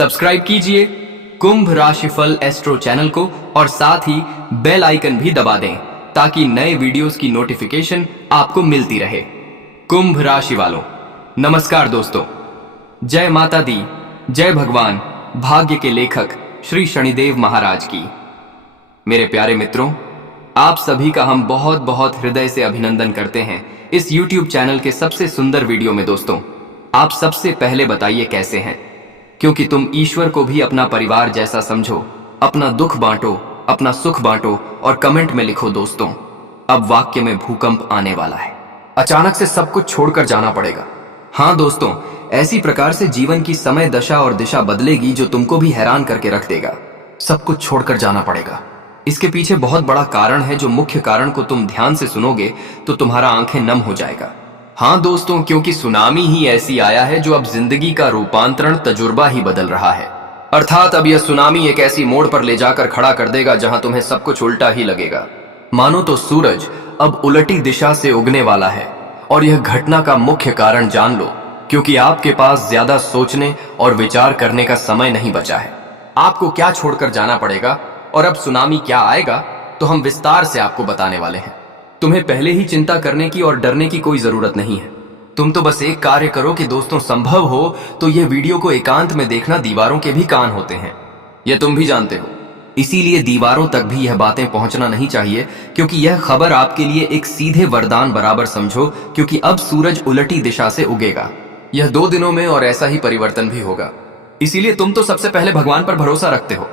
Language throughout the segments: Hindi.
सब्सक्राइब कीजिए कुंभ राशिफल एस्ट्रो चैनल को और साथ ही बेल आइकन भी दबा दें ताकि नए वीडियोस की नोटिफिकेशन आपको मिलती रहे। कुंभ राशि वालों, नमस्कार दोस्तों। जय माता दी, जय भगवान भाग्य के लेखक श्री शनिदेव महाराज की। मेरे प्यारे मित्रों, आप सभी का हम बहुत बहुत हृदय से अभिनंदन करते हैं इस YouTube चैनल के सबसे सुंदर वीडियो में। दोस्तों, आप सबसे पहले बताइए कैसे हैं, क्योंकि तुम ईश्वर को भी अपना परिवार जैसा समझो। अपना दुख बांटो, अपना सुख बांटो और कमेंट में लिखो दोस्तों, अब वाक्य में भूकंप आने वाला है, अचानक से सब कुछ छोड़कर जाना पड़ेगा। हाँ दोस्तों, ऐसी प्रकार से जीवन की समय दशा और दिशा बदलेगी जो तुमको भी हैरान करके रख देगा। सब कुछ छोड़कर जाना पड़ेगा, इसके पीछे बहुत बड़ा कारण है, जो मुख्य कारण को तुम ध्यान से सुनोगे तो तुम्हारा आंखें नम हो जाएगा। हाँ दोस्तों, क्योंकि सुनामी ही ऐसी आया है जो अब जिंदगी का रूपांतरण तजुर्बा ही बदल रहा है। अर्थात अब यह सुनामी एक ऐसी मोड़ पर ले जाकर खड़ा कर देगा जहां तुम्हें सब कुछ उल्टा ही लगेगा। मानो तो सूरज अब उलटी दिशा से उगने वाला है। और यह घटना का मुख्य कारण जान लो, क्योंकि आपके पास ज्यादा सोचने और विचार करने का समय नहीं बचा है। आपको क्या छोड़कर जाना पड़ेगा और अब सुनामी क्या आएगा, तो हम विस्तार से आपको बताने वाले हैं। तुम्हें पहले ही चिंता करने की और डरने की कोई जरूरत नहीं है। तुम तो बस एक कार्य करो कि दोस्तों, संभव हो तो यह वीडियो को एकांत में देखना। दीवारों के भी कान होते हैं, यह तुम भी जानते हो। इसीलिए दीवारों तक भी यह बातें पहुंचना नहीं चाहिए, क्योंकि यह खबर आपके लिए एक सीधे वरदान बराबर समझो, क्योंकि अब सूरज उलटी दिशा से उगेगा। यह 2 दिनों में और ऐसा ही परिवर्तन भी होगा। इसीलिए तुम तो सबसे पहले भगवान पर भरोसा रखते हो।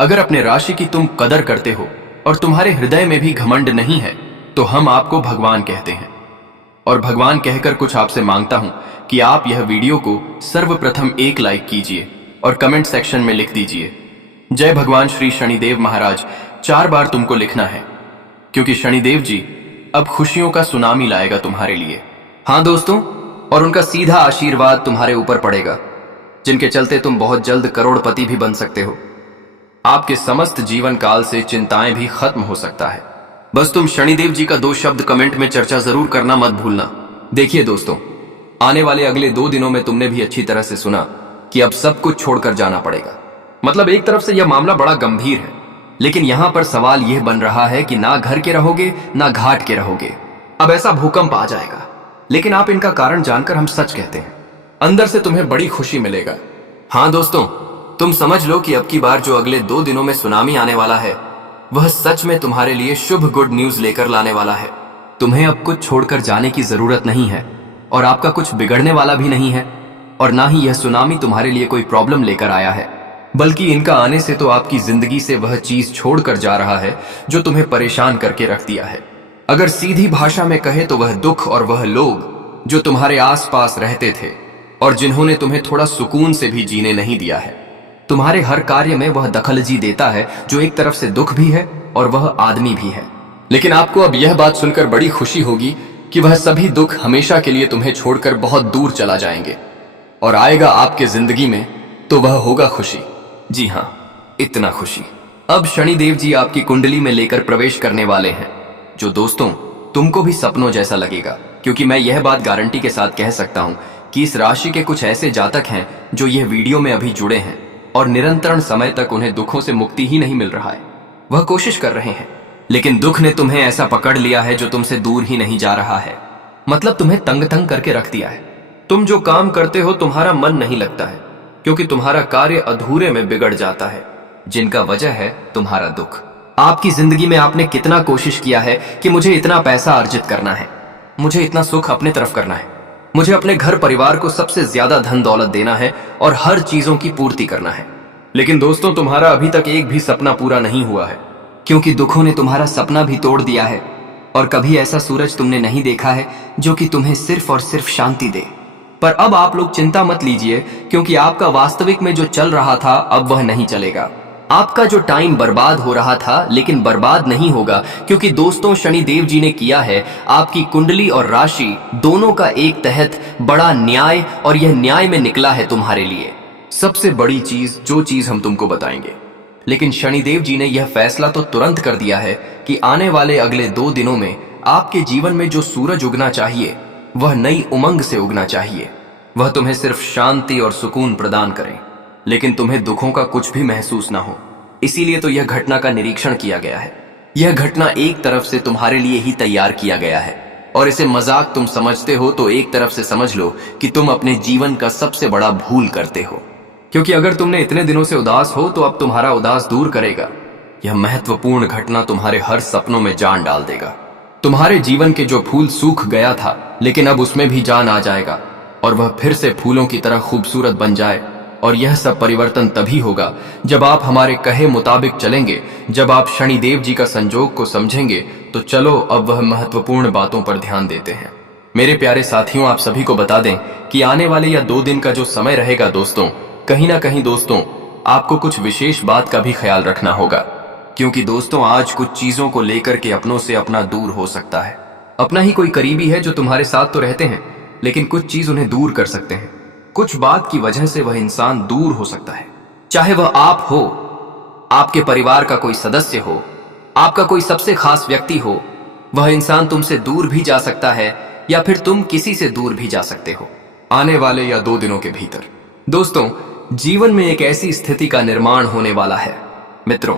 अगर अपने राशि की तुम कदर करते हो और तुम्हारे हृदय में भी घमंड नहीं है, तो हम आपको भगवान कहते हैं। और भगवान कहकर कुछ आपसे मांगता हूं कि आप यह वीडियो को सर्वप्रथम एक लाइक कीजिए और कमेंट सेक्शन में लिख दीजिए, जय भगवान श्री शनिदेव महाराज। 4 बार तुमको लिखना है, क्योंकि शनिदेव जी अब खुशियों का सुनामी लाएगा तुम्हारे लिए। हाँ दोस्तों, और उनका सीधा आशीर्वाद तुम्हारे ऊपर पड़ेगा, जिनके चलते तुम बहुत जल्द करोड़पति भी बन सकते हो। आपके समस्त जीवन काल से चिंताएं भी खत्म हो सकता है। बस तुम शनिदेव जी का 2 शब्द कमेंट में चर्चा जरूर करना मत भूलना। देखिए दोस्तों, आने वाले अगले 2 दिनों में तुमने भी अच्छी तरह से सुना कि अब सब कुछ छोड़कर जाना पड़ेगा। मतलब एक तरफ से यह मामला बड़ा गंभीर है, लेकिन यहां पर सवाल यह बन रहा है कि ना घर के रहोगे ना घाट के रहोगे। अब ऐसा भूकंप आ जाएगा, लेकिन आप इनका कारण जानकर हम सच कहते हैं, अंदर से तुम्हें बड़ी खुशी मिलेगा। हाँ दोस्तों, तुम समझ लो कि अब की बार जो अगले 2 दिनों में सुनामी आने वाला है, वह सच में तुम्हारे लिए शुभ गुड न्यूज लेकर लाने वाला है। तुम्हें अब कुछ छोड़कर जाने की जरूरत नहीं है, और आपका कुछ बिगड़ने वाला भी नहीं है, और ना ही यह सुनामी तुम्हारे लिए कोई प्रॉब्लम लेकर आया है, बल्कि इनका आने से तो आपकी जिंदगी से वह चीज छोड़कर जा रहा है जो तुम्हें परेशान करके रख दिया है। अगर सीधी भाषा में कहे तो वह दुख और वह लोग जो तुम्हारे आसपास रहते थे और जिन्होंने तुम्हें थोड़ा सुकून से भी जीने नहीं दिया है। तुम्हारे हर कार्य में वह दखलजी देता है, जो एक तरफ से दुख भी है और वह आदमी भी है। लेकिन आपको अब यह बात सुनकर बड़ी खुशी होगी कि वह सभी दुख हमेशा के लिए तुम्हें छोड़कर बहुत दूर चला जाएंगे, और आएगा आपके जिंदगी में तो वह होगा खुशी। जी हाँ, इतना खुशी। अब शनिदेव जी आपकी कुंडली में लेकर प्रवेश करने वाले हैं, जो दोस्तों तुमको भी सपनों जैसा लगेगा, क्योंकि मैं यह बात गारंटी के साथ कह सकता हूं कि इस राशि के कुछ ऐसे जातक हैं जो यह वीडियो में अभी जुड़े हैं और निरंतर समय तक उन्हें दुखों से मुक्ति ही नहीं मिल रहा है। वह कोशिश कर रहे हैं, लेकिन दुख ने तुम्हें ऐसा पकड़ लिया है जो तुमसे दूर ही नहीं जा रहा है। मतलब तुम्हें तंग तंग करके रख दिया है। तुम जो काम करते हो तुम्हारा मन नहीं लगता है, क्योंकि तुम्हारा कार्य अधूरे में बिगड़ जाता है, जिनका वजह है तुम्हारा दुख। आपकी जिंदगी में आपने कितना कोशिश किया है कि मुझे इतना पैसा अर्जित करना है, मुझे इतना सुख अपने तरफ करना है, मुझे अपने घर परिवार को सबसे ज्यादा धन दौलत देना है और हर चीजों की पूर्ति करना है। लेकिन दोस्तों, तुम्हारा अभी तक एक भी सपना पूरा नहीं हुआ है, क्योंकि दुखों ने तुम्हारा सपना भी तोड़ दिया है। और कभी ऐसा सूरज तुमने नहीं देखा है जो कि तुम्हें सिर्फ और सिर्फ शांति दे। पर अब आप लोग चिंता मत लीजिए, क्योंकि आपका वास्तविक में जो चल रहा था अब वह नहीं चलेगा। आपका जो टाइम बर्बाद हो रहा था, लेकिन बर्बाद नहीं होगा, क्योंकि दोस्तों शनिदेव जी ने किया है आपकी कुंडली और राशि दोनों का एक तहत बड़ा न्याय, और यह न्याय में निकला है तुम्हारे लिए सबसे बड़ी चीज, जो चीज हम तुमको बताएंगे। लेकिन शनिदेव जी ने यह फैसला तो तुरंत कर दिया है कि आने वाले अगले 2 दिनों में आपके जीवन में जो सूरज उगना चाहिए वह नई उमंग से उगना चाहिए। वह तुम्हें सिर्फ शांति और सुकून प्रदान करें। लेकिन तुम्हें दुखों का कुछ भी महसूस ना हो। इसीलिए तो यह घटना का निरीक्षण किया गया है। यह घटना एक तरफ से तुम्हारे लिए ही तैयार किया गया है, और इसे मजाक तुम समझते हो तो एक तरफ से समझ लो कि तुम अपने जीवन का सबसे बड़ा भूल करते हो। क्योंकि अगर तुमने इतने दिनों से उदास हो तो अब तुम्हारा उदास दूर करेगा यह महत्वपूर्ण घटना तुम्हारे हर सपनों में जान डाल देगा। तुम्हारे जीवन के जो फूल सूख गया था, लेकिन अब उसमें भी जान आ जाएगा और वह फिर से फूलों की तरह खूबसूरत बन जाए। और यह सब परिवर्तन तभी होगा जब आप हमारे कहे मुताबिक चलेंगे, जब आप शनिदेव जी का संजोग को समझेंगे। तो चलो अब वह महत्वपूर्ण बातों पर ध्यान देते हैं। मेरे प्यारे साथियों, आप सभी को बता दें कि आने वाले या 2 दिन का जो समय रहेगा दोस्तों, कहीं ना कहीं दोस्तों आपको कुछ विशेष बात का भी ख्याल रखना होगा। क्योंकि दोस्तों आज कुछ चीजों को लेकर के अपनों से अपना दूर हो सकता है। अपना ही कोई करीबी है जो तुम्हारे साथ तो रहते हैं, लेकिन कुछ चीज उन्हें दूर कर सकते हैं। कुछ बात की वजह से वह इंसान दूर हो सकता है। चाहे वह आप हो, आपके परिवार का कोई सदस्य हो, आपका कोई सबसे खास व्यक्ति हो, वह इंसान तुमसे दूर भी जा सकता है या फिर तुम किसी से दूर भी जा सकते हो आने वाले या 2 दिनों के भीतर। दोस्तों जीवन में एक ऐसी स्थिति का निर्माण होने वाला है। मित्रों,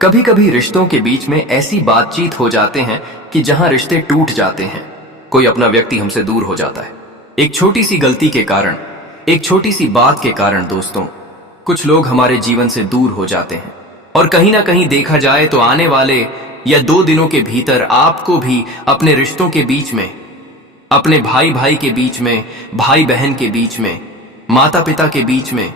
कभी कभी रिश्तों के बीच में ऐसी बातचीत हो जाते हैं कि जहां रिश्ते टूट जाते हैं। कोई अपना व्यक्ति हमसे दूर हो जाता है, एक छोटी सी गलती के कारण, एक छोटी सी बात के कारण। दोस्तों कुछ लोग हमारे जीवन से दूर हो जाते हैं, और कहीं ना कहीं देखा जाए तो आने वाले या 2 दिनों के भीतर आपको भी अपने रिश्तों के बीच में, अपने भाई भाई के बीच में, भाई बहन के बीच में, माता पिता के बीच में,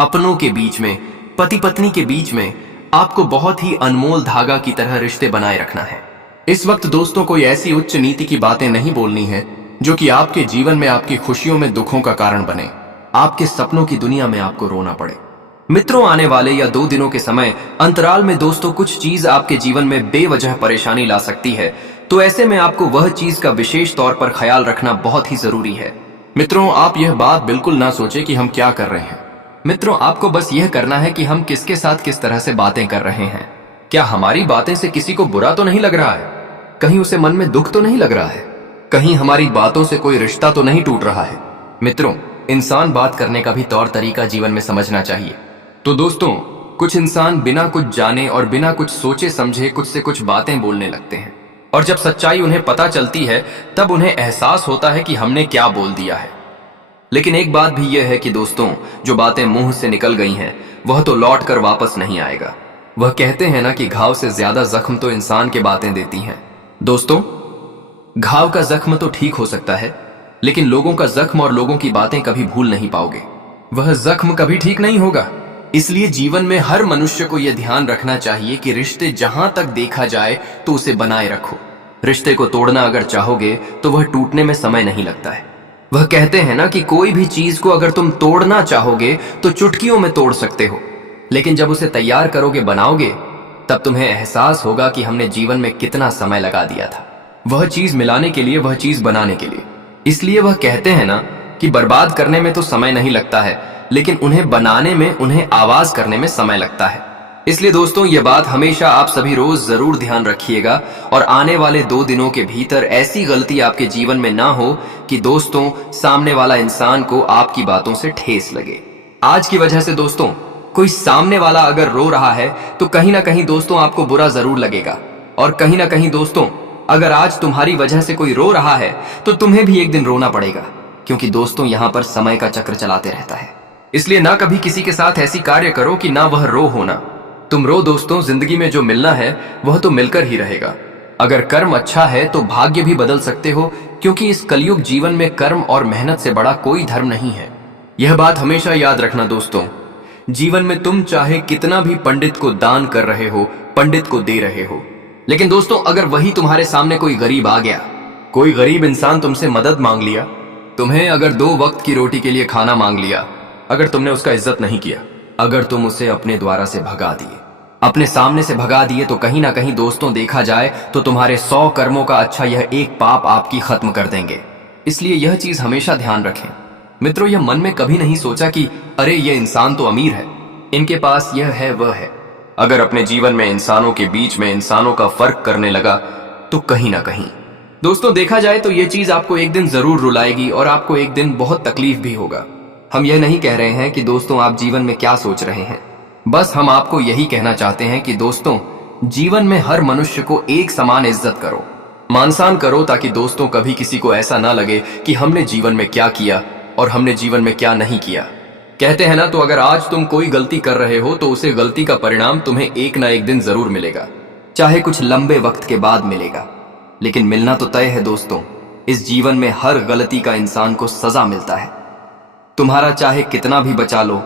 अपनों के बीच में, पति पत्नी के बीच में, आपको बहुत ही अनमोल धागा की तरह रिश्ते बनाए रखना है। इस वक्त दोस्तों कोई ऐसी उच्च नीति की बातें नहीं बोलनी है जो कि आपके जीवन में आपकी खुशियों में दुखों का कारण बने, आपके सपनों की दुनिया में आपको रोना पड़े। मित्रों आने वाले या 2 दिनों के समय अंतराल में दोस्तों कुछ चीज आपके जीवन में बेवजह परेशानी ला सकती है। तो ऐसे में आपको वह चीज का विशेष तौर पर ख्याल रखना बहुत ही जरूरी है। मित्रों आप यह बात बिल्कुल ना सोचे कि हम क्या कर रहे हैं। मित्रों आपको बस यह करना है कि हम किसके साथ किस तरह से बातें कर रहे हैं। क्या हमारी बातें से किसी को बुरा तो नहीं लग रहा है? कहीं उसे मन में दुख तो नहीं लग रहा है? कहीं हमारी बातों से कोई रिश्ता तो नहीं टूट रहा है? मित्रों इंसान बात करने का भी तौर तरीका जीवन में समझना चाहिए। तो दोस्तों कुछ इंसान बिना कुछ जाने और बिना कुछ सोचे समझे कुछ से कुछ बातें बोलने लगते हैं, और जब सच्चाई उन्हें पता चलती है तब उन्हें एहसास होता है कि हमने क्या बोल दिया है। लेकिन एक बात भी यह है कि दोस्तों जो बातें मुंह से निकल गई हैं वह तो लौट कर वापस नहीं आएगा। वह कहते हैं ना कि घाव से ज्यादा जख्म तो इंसान के बातें देती हैं। दोस्तों घाव का जख्म तो ठीक हो सकता है, लेकिन लोगों का जख्म और लोगों की बातें कभी भूल नहीं पाओगे। वह जख्म कभी ठीक नहीं होगा। इसलिए जीवन में हर मनुष्य को यह ध्यान रखना चाहिए कि रिश्ते जहां तक देखा जाए तो उसे बनाए रखो। रिश्ते को तोड़ना अगर चाहोगे तो वह टूटने में समय नहीं लगता है। वह कहते हैं ना कि कोई भी चीज को अगर तुम तोड़ना चाहोगे तो चुटकियों में तोड़ सकते हो, लेकिन जब उसे तैयार करोगे, बनाओगे, तब तुम्हें एहसास होगा कि हमने जीवन में कितना समय लगा दिया था वह चीज मिलाने के लिए, वह चीज बनाने के लिए। इसलिए वह कहते हैं ना कि बर्बाद करने में तो समय नहीं लगता है, लेकिन उन्हें बनाने में, उन्हें आवाज करने में समय लगता है। इसलिए दोस्तों यह बात हमेशा आप सभी रोज जरूर ध्यान रखिएगा, और आने वाले 2 दिनों के भीतर ऐसी गलती आपके जीवन में ना हो कि दोस्तों सामने वाला इंसान को आपकी बातों से ठेस लगे। आज की वजह से दोस्तों कोई सामने वाला अगर रो रहा है तो कहीं ना कहीं दोस्तों आपको बुरा जरूर लगेगा, और कहीं ना कहीं दोस्तों अगर आज तुम्हारी वजह से कोई रो रहा है तो तुम्हें भी एक दिन रोना पड़ेगा, क्योंकि दोस्तों यहां पर समय का चक्र चलाते रहता है। इसलिए ना कभी किसी के साथ ऐसी कार्य करो कि ना वह रो होना। तुम रो दोस्तों, जिंदगी में जो मिलना है वह तो मिलकर ही रहेगा। अगर कर्म अच्छा है तो भाग्य भी बदल सकते हो, क्योंकि इस कलयुग जीवन में कर्म और मेहनत से बड़ा कोई धर्म नहीं है। यह बात हमेशा याद रखना दोस्तों। जीवन में तुम चाहे कितना भी पंडित को दान कर रहे हो, पंडित को दे रहे हो, लेकिन दोस्तों अगर वही तुम्हारे सामने कोई गरीब आ गया, कोई गरीब इंसान तुमसे मदद मांग लिया, तुम्हें अगर 2 वक्त की रोटी के लिए खाना मांग लिया, अगर तुमने उसका इज्जत नहीं किया, अगर तुम उसे अपने द्वारा से भगा दिए, अपने सामने से भगा दिए, तो कहीं ना कहीं दोस्तों देखा जाए तो तुम्हारे 100 कर्मों का अच्छा यह एक पाप आपकी खत्म कर देंगे। इसलिए यह चीज हमेशा ध्यान रखें। मित्रों यह मन में कभी नहीं सोचा कि अरे ये इंसान तो अमीर है, इनके पास यह है वह है। अगर अपने जीवन में इंसानों के बीच में इंसानों का फर्क करने लगा तो कहीं ना कहीं दोस्तों देखा जाए तो यह चीज आपको एक दिन जरूर रुलाएगी, और आपको एक दिन बहुत तकलीफ भी होगा। हम यह नहीं कह रहे हैं कि दोस्तों आप जीवन में क्या सोच रहे हैं, बस हम आपको यही कहना चाहते हैं कि दोस्तों जीवन में हर मनुष्य को एक समान इज्जत करो, मानसान करो, ताकि दोस्तों कभी किसी को ऐसा ना लगे कि हमने जीवन में क्या किया और हमने जीवन में क्या नहीं किया। कहते हैं ना, तो अगर आज तुम कोई गलती कर रहे हो तो उसे गलती का परिणाम तुम्हें एक ना एक दिन जरूर मिलेगा, चाहे कुछ लंबे वक्त के बाद मिलेगा, लेकिन मिलना तो तय है दोस्तों। इस जीवन में हर गलती का इंसान को सजा मिलता है। तुम्हारा चाहे कितना भी बचा लो,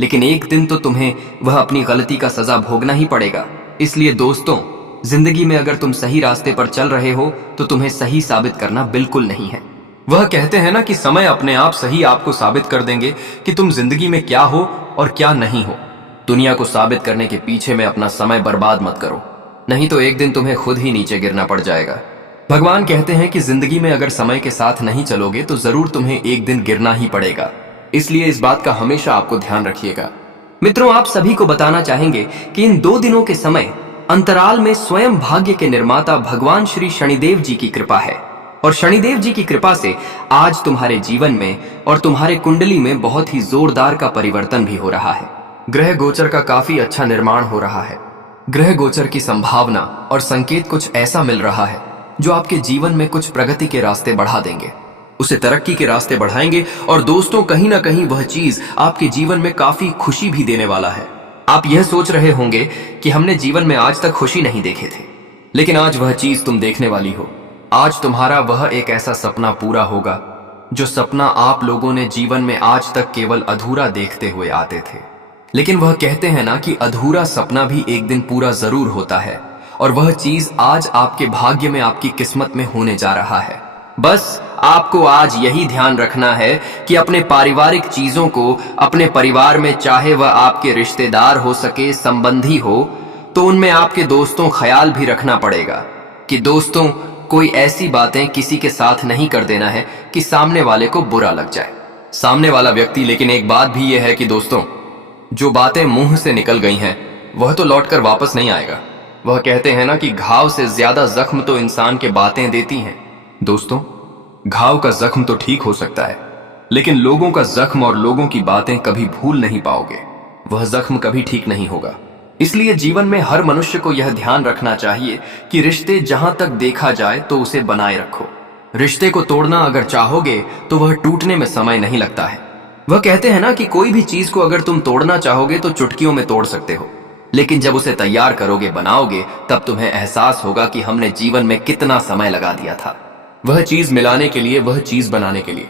लेकिन एक दिन तो तुम्हें वह अपनी गलती का सजा भोगना ही पड़ेगा। इसलिए दोस्तों, जिंदगी में अगर तुम सही रास्ते पर चल रहे हो तो तुम्हें सही साबित करना बिल्कुल नहीं है। वह कहते हैं ना कि समय अपने आप सही आपको साबित कर देंगे कि तुम जिंदगी में क्या हो और क्या नहीं हो। दुनिया को साबित करने के पीछे में अपना समय बर्बाद मत करो, नहीं तो एक दिन तुम्हें खुद ही नीचे गिरना पड़ जाएगा। भगवान कहते हैं कि जिंदगी में अगर समय के साथ नहीं चलोगे तो जरूर तुम्हें एक दिन गिरना ही पड़ेगा। इसलिए इस बात का हमेशा आपको ध्यान रखिएगा। मित्रों, आप सभी को बताना चाहेंगे कि इन 2 दिनों के समय अंतराल में स्वयं भाग्य के निर्माता भगवान श्री शनिदेव जी की कृपा है, और शनिदेव जी की कृपा से आज तुम्हारे जीवन में और तुम्हारे कुंडली में बहुत ही जोरदार का परिवर्तन भी हो रहा है। ग्रह गोचर का काफी अच्छा निर्माण हो रहा है। ग्रह गोचर की संभावना और संकेत कुछ ऐसा मिल रहा है जो आपके जीवन में कुछ प्रगति के रास्ते बढ़ा देंगे, उसे तरक्की के रास्ते बढ़ाएंगे। और दोस्तों, कहीं ना कहीं वह चीज आपके जीवन में काफी खुशी भी देने वाला है। आप यह सोच रहे होंगे कि हमने जीवन में आज तक खुशी नहीं देखे थे, लेकिन आज वह चीज तुम देखने वाली हो। आज तुम्हारा वह एक ऐसा सपना पूरा होगा जो सपना आप लोगों ने जीवन में आज तक केवल अधूरा देखते हुए आते थे। लेकिन वह कहते हैं ना कि अधूरा सपना भी एक दिन पूरा जरूर होता है, और वह चीज आज आपके भाग्य में, आपकी किस्मत में होने जा रहा है। बस आपको आज यही ध्यान रखना है कि अपने पारिवारिक चीजों को, अपने परिवार में, चाहे वह आपके रिश्तेदार हो सके, संबंधी हो, तो उनमें आपके दोस्तों ख्याल भी रखना पड़ेगा कि दोस्तों कोई ऐसी बातें किसी के साथ नहीं कर देना है कि सामने वाले को बुरा लग जाए, सामने वाला व्यक्ति। लेकिन एक बात भी यह है कि दोस्तों, जो बातें मुंह से निकल गई हैं वह तो लौटकर वापस नहीं आएगा। वह कहते हैं ना कि घाव से ज्यादा जख्म तो इंसान के बातें देती हैं। दोस्तों, घाव का जख्म तो ठीक हो सकता है, लेकिन लोगों का जख्म और लोगों की बातें कभी भूल नहीं पाओगे। वह जख्म कभी ठीक नहीं होगा। इसलिए जीवन में हर मनुष्य को यह ध्यान रखना चाहिए कि रिश्ते जहां तक देखा जाए तो उसे बनाए रखो। रिश्ते को तोड़ना अगर चाहोगे तो वह टूटने में समय नहीं लगता है। वह कहते हैं ना कि कोई भी चीज को अगर तुम तोड़ना चाहोगे तो चुटकियों में तोड़ सकते हो, लेकिन जब उसे तैयार करोगे, बनाओगे, तब तुम्हें एहसास होगा कि हमने जीवन में कितना समय लगा दिया था वह चीज मिलाने के लिए, वह चीज बनाने के लिए।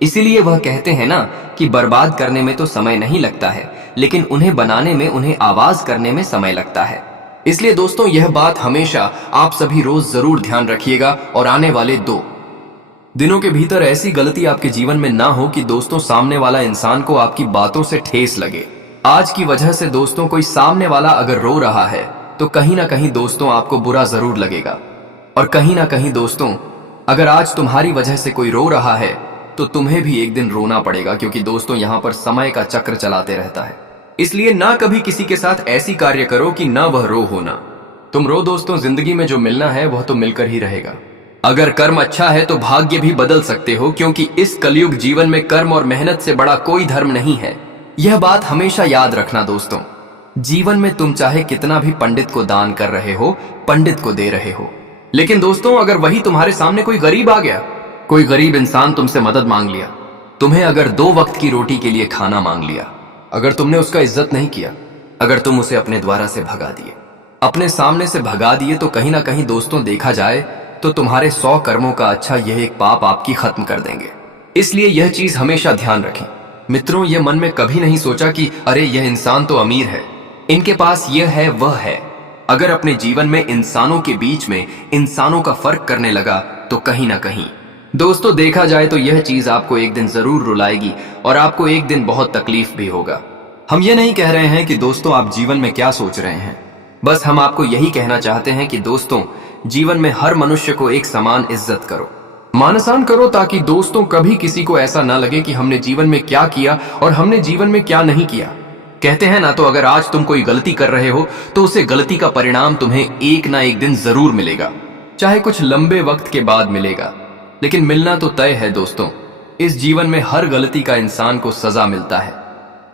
इसीलिए वह कहते हैं ना कि बर्बाद करने में तो समय नहीं लगता है, लेकिन उन्हें बनाने में, उन्हें आवाज करने में समय लगता है। इसलिए दोस्तों, यह बात हमेशा आप सभी रोज जरूर ध्यान रखिएगा, और आने वाले 2 दिनों के भीतर ऐसी गलती आपके जीवन में ना हो कि दोस्तों सामने वाला इंसान को आपकी बातों से ठेस लगे। आज की वजह से दोस्तों कोई सामने वाला अगर रो रहा है तो कहीं ना कहीं दोस्तों आपको बुरा जरूर लगेगा, और कहीं ना कहीं दोस्तों अगर आज तुम्हारी वजह से कोई रो रहा है तो तुम्हें भी एक दिन रोना पड़ेगा, क्योंकि दोस्तों यहाँ पर समय का चक्र चलाते रहता है। इसलिए ना कभी किसी के साथ ऐसी कार्य करो कि ना वह रो होना। तुम रो दोस्तों, जिंदगी में जो मिलना है वह तो मिलकर ही रहेगा। अगर कर्म अच्छा है तो भाग्य भी बदल सकते हो, क्योंकि इस कलयुग जीवन में कर्म और मेहनत से बड़ा कोई धर्म नहीं है। यह बात हमेशा याद रखना दोस्तों। जीवन में तुम चाहे कितना भी पंडित को दान कर रहे हो, पंडित को दे रहे हो, लेकिन दोस्तों अगर वही तुम्हारे सामने कोई गरीब आ गया, कोई गरीब इंसान तुमसे मदद मांग लिया, तुम्हें अगर 2 वक्त की रोटी के लिए खाना मांग लिया, अगर तुमने उसका इज्जत नहीं किया, अगर तुम उसे अपने द्वारा से भगा दिए, अपने सामने से भगा दिए, तो कहीं ना कहीं दोस्तों देखा जाए तो तुम्हारे 100 कर्मों का अच्छा यह एक पाप आपकी खत्म कर देंगे। इसलिए यह चीज हमेशा ध्यान रखें। मित्रों, यह मन में कभी नहीं सोचा कि अरे यह इंसान तो अमीर है, इनके पास यह है, वह है। अगर अपने जीवन में इंसानों के बीच में इंसानों का फर्क करने लगा तो कहीं ना कहीं दोस्तों देखा जाए तो यह चीज आपको एक दिन जरूर रुलाएगी, और आपको एक दिन बहुत तकलीफ भी होगा। हम ये नहीं कह रहे हैं कि दोस्तों आप जीवन में क्या सोच रहे हैं, बस हम आपको यही कहना चाहते हैं कि दोस्तों जीवन में हर मनुष्य को एक समान इज्जत करो, मानसान करो, ताकि दोस्तों कभी किसी को ऐसा ना लगे कि हमने जीवन में क्या किया और हमने जीवन में क्या नहीं किया। कहते हैं ना, तो अगर आज तुम कोई गलती कर रहे हो तो उसे गलती का परिणाम तुम्हें एक ना एक दिन जरूर मिलेगा, चाहे कुछ लंबे वक्त के बाद मिलेगा, लेकिन मिलना तो तय है दोस्तों। इस जीवन में हर गलती का इंसान को सजा मिलता है।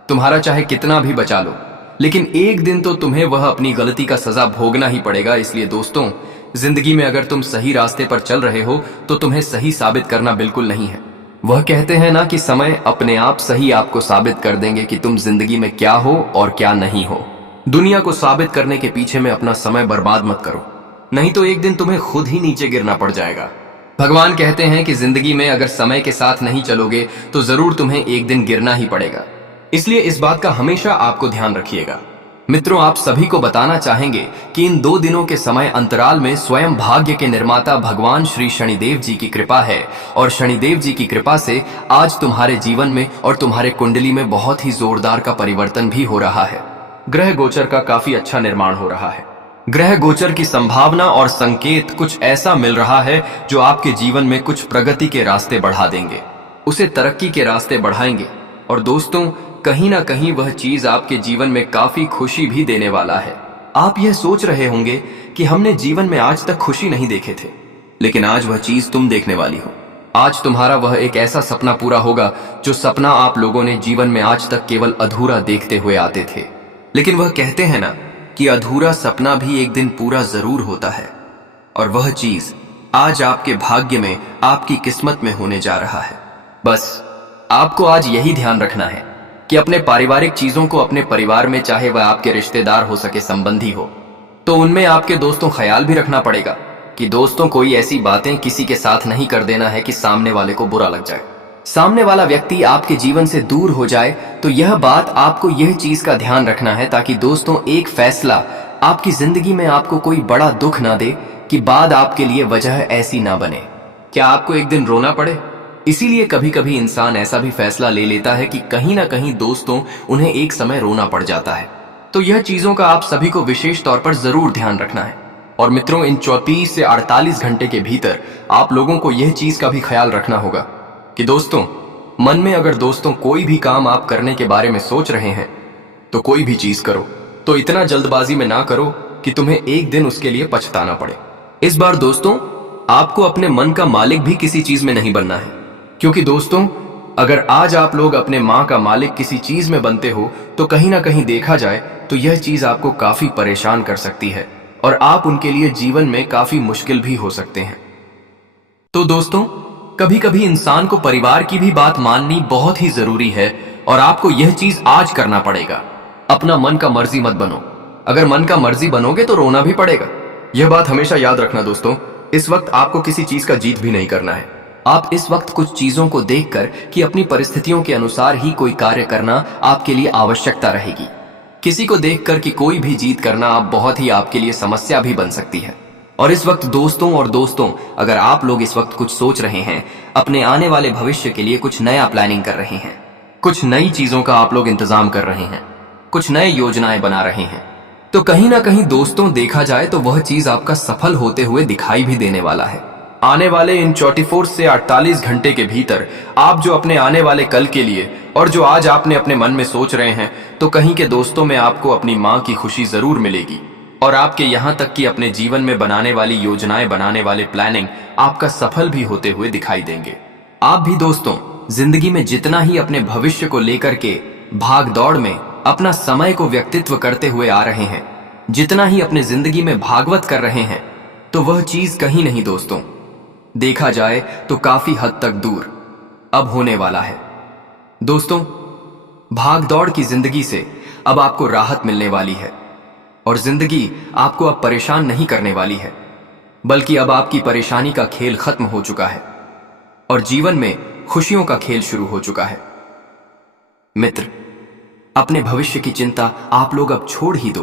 तुम्हारा चाहे कितना भी बचा लो, लेकिन एक दिन तो तुम्हें वह अपनी गलती का सजा भोगना ही पड़ेगा। इसलिए दोस्तों, जिंदगी में अगर तुम सही रास्ते पर चल रहे हो तो तुम्हें सही साबित करना बिल्कुल नहीं है। वह कहते हैं ना कि समय अपने आप सही आपको साबित कर देंगे कि तुम जिंदगी में क्या हो और क्या नहीं हो। दुनिया को साबित करने के पीछे में अपना समय बर्बाद मत करो, नहीं तो एक दिन तुम्हें खुद ही नीचे गिरना पड़ जाएगा। भगवान कहते हैं कि जिंदगी में अगर समय के साथ नहीं चलोगे तो जरूर तुम्हें एक दिन गिरना ही पड़ेगा। इसलिए इस बात का हमेशा आपको ध्यान रखिएगा। मित्रों, आप सभी को बताना चाहेंगे कि इन 2 दिनों के समय अंतराल में स्वयं भाग्य के निर्माता भगवान श्री शनिदेव जी की कृपा है, और शनिदेव जी की कृपा से आज तुम्हारे जीवन में और तुम्हारे कुंडली में बहुत ही जोरदार का परिवर्तन भी हो रहा है। ग्रह गोचर का काफी अच्छा निर्माण हो रहा है। ग्रह गोचर की संभावना और संकेत कुछ ऐसा मिल रहा है जो आपके जीवन में कुछ प्रगति के रास्ते बढ़ा देंगे, उसे तरक्की के रास्ते बढ़ाएंगे। और दोस्तों, कहीं ना कहीं वह चीज आपके जीवन में काफी खुशी भी देने वाला है। आप यह सोच रहे होंगे कि हमने जीवन में आज तक खुशी नहीं देखे थे, लेकिन आज वह चीज तुम देखने वाली हो। आज तुम्हारा वह एक ऐसा सपना पूरा होगा जो सपना आप लोगों ने जीवन में आज तक केवल अधूरा देखते हुए आते थे। लेकिन वह कहते हैं ना कि अधूरा सपना भी एक दिन पूरा जरूर होता है, और वह चीज आज आपके भाग्य में, आपकी किस्मत में होने जा रहा है। बस आपको आज यही ध्यान रखना है कि अपने पारिवारिक चीजों को अपने परिवार में, चाहे वह आपके रिश्तेदार हो सके, संबंधी हो, तो उनमें आपके दोस्तों ख्याल भी रखना पड़ेगा कि दोस्तों कोई ऐसी बातें किसी के साथ नहीं कर देना है कि सामने वाले को बुरा लग जाए, सामने वाला व्यक्ति आपके जीवन से दूर हो जाए। तो यह बात आपको यह चीज का ध्यान रखना है ताकि दोस्तों एक फैसला आपकी जिंदगी में आपको कोई बड़ा दुख ना दे कि बाद आपके लिए वजह ऐसी ना बने, क्या आपको एक दिन रोना पड़े। इसीलिए कभी कभी इंसान ऐसा भी फैसला ले लेता है कि कहीं ना कहीं दोस्तों उन्हें एक समय रोना पड़ जाता है। तो यह चीजों का आप सभी को विशेष तौर पर जरूर ध्यान रखना है। और मित्रों, इन 34 से 48 घंटे के भीतर आप लोगों को यह चीज का भी ख्याल रखना होगा कि दोस्तों, मन में अगर दोस्तों कोई भी काम आप करने के बारे में सोच रहे हैं तो कोई भी चीज करो तो इतना जल्दबाजी में ना करो कि तुम्हें एक दिन उसके लिए पछताना पड़े। इस बार दोस्तों, आपको अपने मन का मालिक भी किसी चीज में नहीं बनना है, क्योंकि दोस्तों, अगर आज आप लोग अपने मां का मालिक किसी चीज में बनते हो तो कहीं ना कहीं देखा जाए तो यह चीज आपको काफी परेशान कर सकती है और आप उनके लिए जीवन में काफी मुश्किल भी हो सकते हैं। तो दोस्तों, कभी कभी इंसान को परिवार की भी बात माननी बहुत ही जरूरी है और आपको यह चीज आज करना पड़ेगा। अपना मन का मर्जी मत बनो। अगर मन का मर्जी बनोगे तो रोना भी पड़ेगा। यह बात हमेशा याद रखना दोस्तों। इस वक्त आपको किसी चीज का जीत भी नहीं करना है। आप इस वक्त कुछ चीजों को देखकर कि अपनी परिस्थितियों के अनुसार ही कोई कार्य करना आपके लिए आवश्यकता रहेगी। किसी को देखकर कि कोई भी जीत करना आप बहुत ही आपके लिए समस्या भी बन सकती है। और इस वक्त दोस्तों, अगर आप लोग इस वक्त कुछ सोच रहे हैं, अपने आने वाले भविष्य के लिए कुछ नया प्लानिंग कर रहे हैं, कुछ नई चीजों का आप लोग इंतजाम कर रहे हैं, कुछ नए योजनाएं बना रहे हैं, तो कहीं ना कहीं दोस्तों देखा जाए तो वह चीज आपका सफल होते हुए दिखाई भी देने वाला है। आने वाले इन 44 से 48 घंटे के भीतर आप जो अपने आने वाले कल के लिए और जो आज आपने अपने मन में सोच रहे हैं, तो कहीं के दोस्तों में आपको अपनी मां की खुशी जरूर मिलेगी और आपके यहां तक कि अपने जीवन में बनाने वाली योजनाएं, बनाने वाले प्लानिंग आपका सफल भी होते हुए दिखाई देंगे। आप भी दोस्तों जिंदगी में जितना ही अपने भविष्य को लेकर के भाग दौड़ में अपना समय को व्यक्तित्व करते हुए आ रहे हैं, जितना ही अपने जिंदगी में भागवत कर रहे हैं, तो वह चीज कहीं नहीं दोस्तों, देखा जाए तो काफी हद तक दूर अब होने वाला है। दोस्तों, भाग दौड़ की जिंदगी से अब आपको राहत मिलने वाली है और जिंदगी आपको अब परेशान नहीं करने वाली है, बल्कि अब आपकी परेशानी का खेल खत्म हो चुका है और जीवन में खुशियों का खेल शुरू हो चुका है। मित्र, अपने भविष्य की चिंता आप लोग अब छोड़ ही दो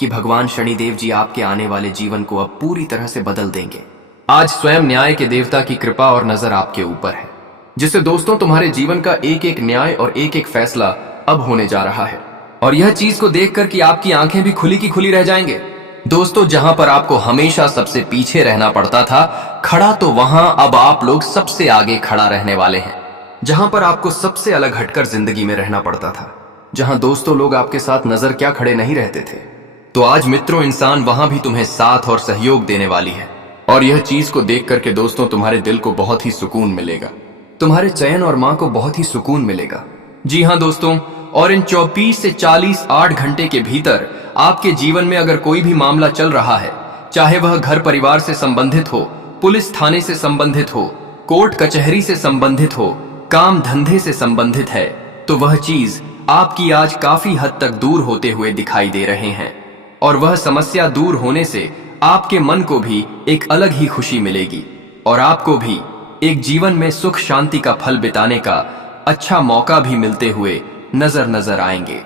कि भगवान शनिदेव जी आपके आने वाले जीवन को अब पूरी तरह से बदल देंगे। आज स्वयं न्याय के देवता की कृपा और नजर आपके ऊपर है, जिससे दोस्तों तुम्हारे जीवन का एक एक न्याय और एक एक फैसला अब होने जा रहा है। और यह चीज को देखकर कि आपकी आंखें भी खुली की खुली रह जाएंगे। दोस्तों, जहां पर आपको हमेशा सबसे पीछे रहना पड़ता था खड़ा, तो वहां अब आप लोग सबसे आगे खड़ा रहने वाले हैं। जहां पर आपको सबसे अलग हटकर जिंदगी में रहना पड़ता था, जहां दोस्तों लोग आपके साथ नजर क्या खड़े नहीं रहते थे, तो आज मित्रों इंसान वहां भी तुम्हें साथ और सहयोग देने वाली है। और यह चीज को देख करके दोस्तों तुम्हारे दिल को बहुत ही सुकून मिलेगा। तुम्हारे चयन और मां को बहुत ही सुकून मिलेगा। जी हाँ दोस्तों, और इन 24 से 48 घंटे के भीतर आपके जीवन में अगर कोई भी मामला चल रहा है, चाहे वह घर परिवार से संबंधित हो, पुलिस थाने से संबंधित हो, कोर्ट कचहरी से संबंधित हो, काम धंधे से संबंधित है, तो वह चीज आपकी आज काफी हद तक दूर होते हुए दिखाई दे रहे हैं। और वह समस्या दूर होने से आपके मन को भी एक अलग ही खुशी मिलेगी और आपको भी एक जीवन में सुख शांति का फल बिताने का अच्छा मौका भी मिलते हुए नजर आएंगे।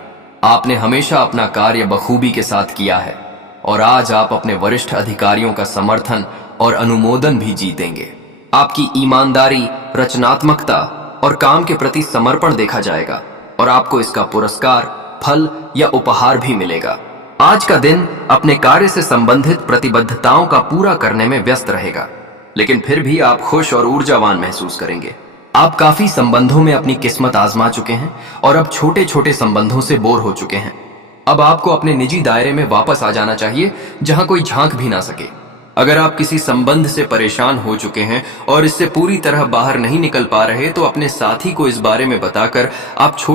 आपने हमेशा अपना कार्य बखूबी के साथ किया है और आज आप अपने वरिष्ठ अधिकारियों का समर्थन और अनुमोदन भी जीतेंगे। आपकी ईमानदारी, रचनात्मकता और काम के प्रति समर्पण देखा जाएगा और आपको इसका पुरस्कार, फल या उपहार भी मिलेगा। आज का दिन अपने कार्य से संबंधित प्रतिबद्धताओं का पूरा करने में व्यस्त रहेगा, लेकिन फिर भी आप खुश और ऊर्जावान महसूस करेंगे। आप काफी संबंधों में अपनी किस्मत आजमा चुके हैं और अब छोटे छोटे संबंधों से बोर हो चुके हैं। अब आपको अपने निजी दायरे में वापस आ जाना चाहिए, जहां कोई झांक भी ना सके। अगर आप किसी संबंध से परेशान हो चुके हैं और इससे पूरी तरह बाहर नहीं निकल पा रहे, तो अपने साथी को इस बारे में बताकर आप